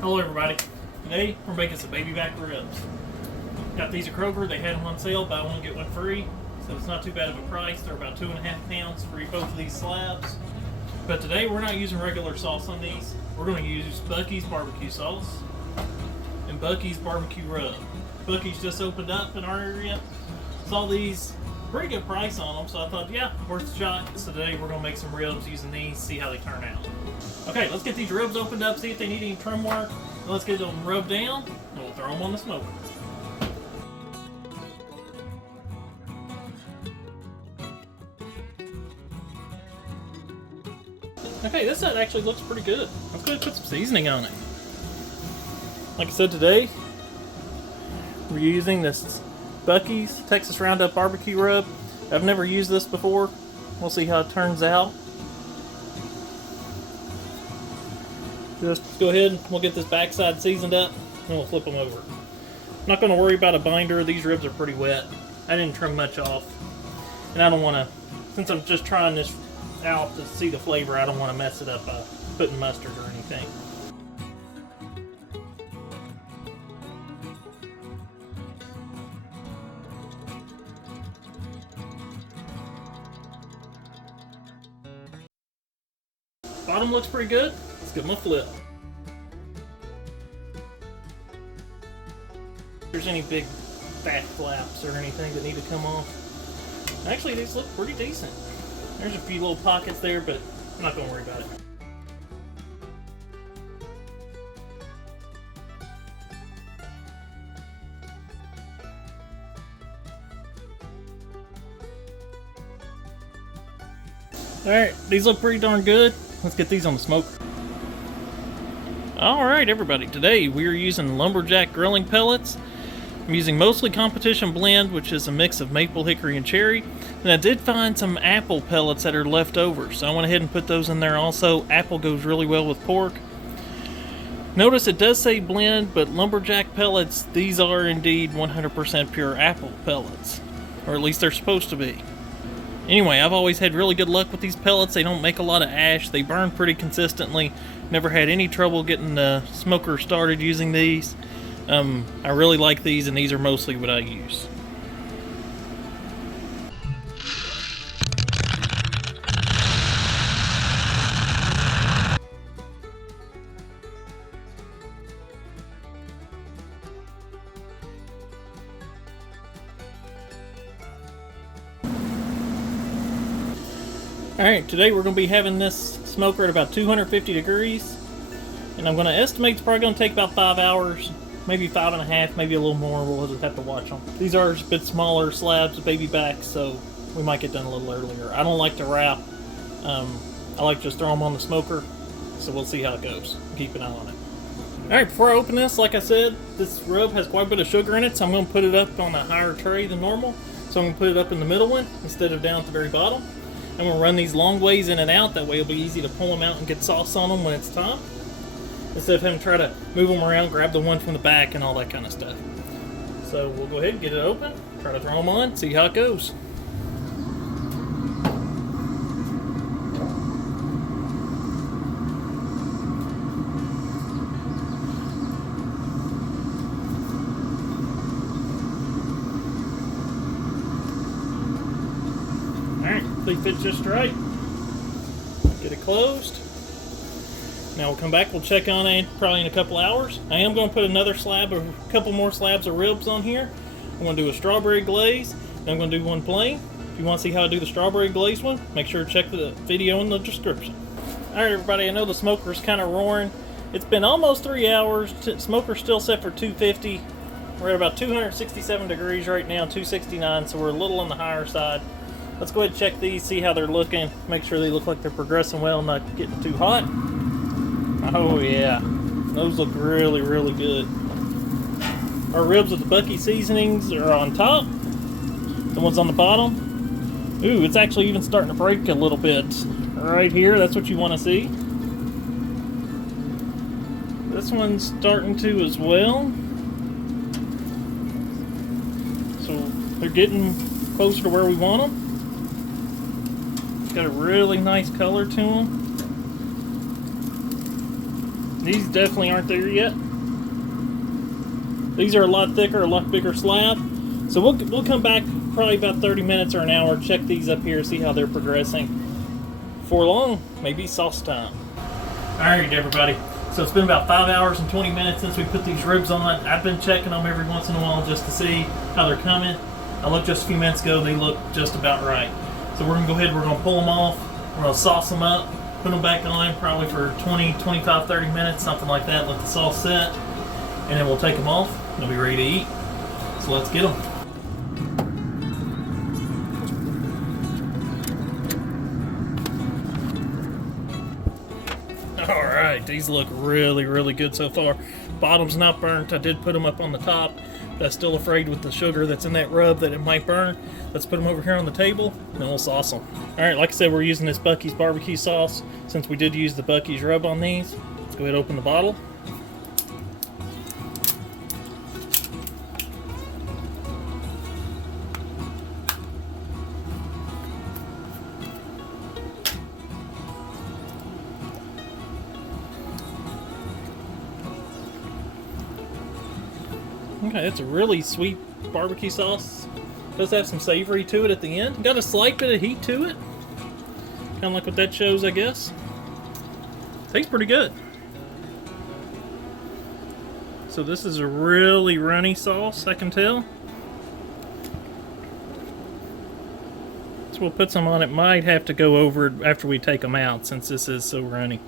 Hello everybody. Today we're making some baby back ribs. Got these at Kroger. They had them on sale, buy one get one free. So it's not too bad of a price. They're about 2.5 pounds for both of these slabs. But today we're not using regular sauce on these. We're going to use Buc-ees barbecue sauce and Buc-ees barbecue rub. Buc-ees just opened up in our area. Saw these, pretty good price on them, so I thought, yeah, worth a shot. So today we're going to make some ribs using these, see how they turn out. Okay, let's get these ribs opened up, see if they need any trim work. And let's get them rubbed down, and we'll throw them on the smoker. Okay, this side actually looks pretty good. Let's go ahead and put some seasoning on it. Like I said, today we're using this Buc-ees Texas Roundup barbecue rub. I've never used this before. We'll see how it turns out. Just go ahead and we'll get this backside seasoned up and we'll flip them over. I'm not going to worry about a binder. These ribs are pretty wet. I didn't trim much off. And I don't want to, since I'm just trying this out to see the flavor, I don't want to mess it up by putting mustard or anything. Bottom looks pretty good. Let's give them a flip. If there's any big fat flaps or anything that need to come off. Actually, these look pretty decent. There's a few little pockets there, but I'm not going to worry about it. Alright, these look pretty darn good. Let's get these on the smoker. Alright everybody, today we are using lumberjack grilling pellets. I'm using mostly competition blend, which is a mix of maple, hickory, and cherry. And I did find some apple pellets that are left over, so I went ahead and put those in there also. Apple goes really well with pork. Notice it does say blend, but lumberjack pellets, these are indeed 100% pure apple pellets. Or at least they're supposed to be. Anyway, I've always had really good luck with these pellets. They don't make a lot of ash. They burn pretty consistently. Never had any trouble getting the smoker started using these. I really like these, and these are mostly what I use. Alright, today we're going to be having this smoker at about 250 degrees. And I'm going to estimate it's probably going to take about 5 hours, maybe 5.5, maybe a little more. We'll just have to watch them. These are a bit smaller slabs of baby backs, so we might get done a little earlier. I don't like to wrap. I like to just throw them on the smoker, so we'll see how it goes. Keep an eye on it. Alright, before I open this, like I said, this rub has quite a bit of sugar in it, so I'm going to put it up on a higher tray than normal. So I'm going to put it up in the middle one instead of down at the very bottom. I'm going to run these long ways in and out, that way it'll be easy to pull them out and get sauce on them when it's time. Instead of having to try to move them around, grab the one from the back and all that kind of stuff. So we'll go ahead and get it open, try to throw them on, see how it goes. They fit just right. Get it closed. Now we'll come back, we'll check on it probably in a couple hours. I am going to put another slab, or a couple more slabs of ribs on here. I'm going to do a strawberry glaze, then I'm going to do one plain. If you want to see how I do the strawberry glaze one, make sure to check the video in the description. Alright everybody, I know the smoker's kind of roaring. It's been almost 3 hours. Smoker's still set for 250. We're at about 267 degrees right now, 269, so we're a little on the higher side. Let's go ahead and check these, see how they're looking. Make sure they look like they're progressing well, not getting too hot. Oh yeah, those look really, really good. Our ribs with the Buc-ees seasonings are on top. The ones on the bottom. Ooh, it's actually even starting to break a little bit. Right here, that's what you want to see. This one's starting to as well. So they're getting closer to where we want them. Got a really nice color to them. These definitely aren't there yet. These are a lot thicker, a lot bigger slab. So we'll come back probably about 30 minutes or an hour, check these up here, see how they're progressing. Before long, maybe sauce time. Alright everybody, so it's been about 5 hours and 20 minutes since we put these ribs on. I've been checking them every once in a while just to see how they're coming. I looked just a few minutes ago, they look just about right. So we're gonna go ahead, we're gonna pull them off, we're gonna sauce them up, put them back on probably for 20, 25, 30 minutes, something like that, let the sauce set, and then we'll take them off, and they'll be ready to eat. So let's get them. Alright, these look really, really good so far. Bottom's not burnt. I did put them up on the top, but I'm still afraid with the sugar that's in that rub that it might burn. Let's put them over here on the table, and then we'll sauce them. Alright, like I said, we're using this Buc-ees barbecue sauce. Since we did use the Buc-ees rub on these, let's go ahead and open the bottle. Okay, it's a really sweet barbecue sauce. Does have some savory to it at the end. Got a slight bit of heat to it. Kind of like what that shows, I guess. Tastes pretty good. So this is a really runny sauce, I can tell. So we'll put some on it. Might have to go over it after we take them out since this is so runny.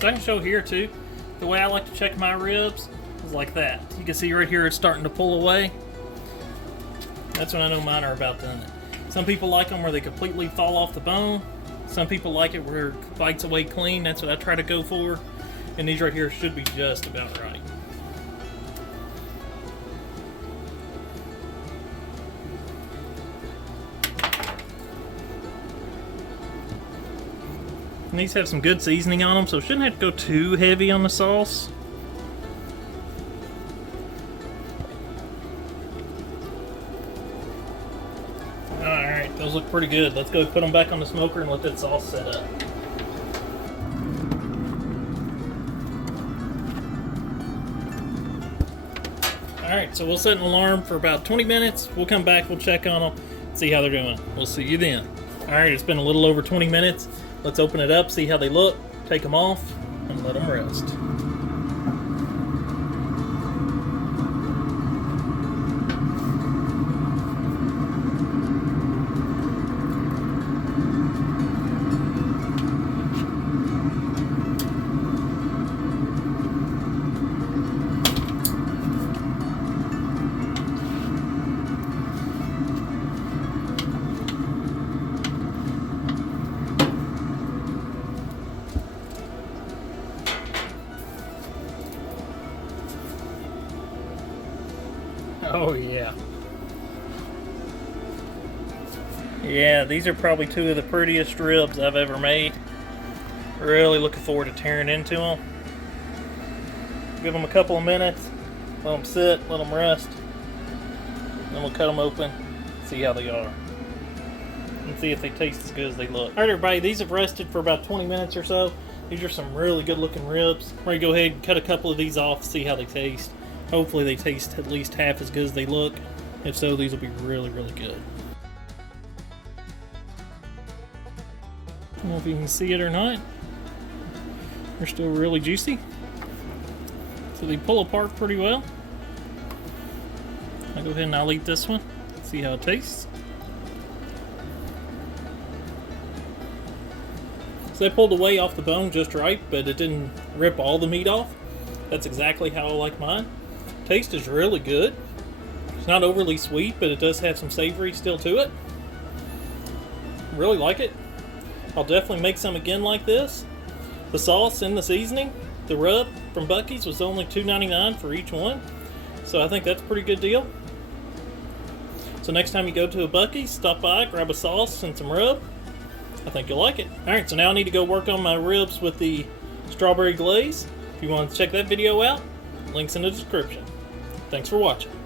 So I can show here too, the way I like to check my ribs is like that. You can see right here it's starting to pull away. That's when I know mine are about done. Some people like them where they completely fall off the bone. Some people like it where it bites away clean. That's what I try to go for. And these right here should be just about right. And these have some good seasoning on them, so it shouldn't have to go too heavy on the sauce. Alright, those look pretty good. Let's go put them back on the smoker and let that sauce set up. Alright, so we'll set an alarm for about 20 minutes. We'll come back, we'll check on them, see how they're doing. We'll see you then. Alright, it's been a little over 20 minutes. Let's open it up, see how they look, take them off, and let them rest. Oh yeah. Yeah, these are probably two of the prettiest ribs I've ever made. Really looking forward to tearing into them. Give them a couple of minutes, let them sit, let them rest. Then we'll cut them open, see how they are. And see if they taste as good as they look. Alright everybody, these have rested for about 20 minutes or so. These are some really good looking ribs. We're going to go ahead and cut a couple of these off, see how they taste. Hopefully they taste at least half as good as they look. If so, these will be really, really good. I don't know if you can see it or not. They're still really juicy. So they pull apart pretty well. I'll go ahead and I'll eat this one. See how it tastes. So they pulled away off the bone just right, but it didn't rip all the meat off. That's exactly how I like mine. Taste is really good. It's not overly sweet, but it does have some savory still to it. Really like it. I'll definitely make some again like this. The sauce and the seasoning, the rub from Buc-ees was only $2.99 for each one. So I think that's a pretty good deal. So next time you go to a Buc-ees, stop by, grab a sauce and some rub. I think you'll like it. Alright, so now I need to go work on my ribs with the strawberry glaze. If you want to check that video out, links in the description. Thanks for watching.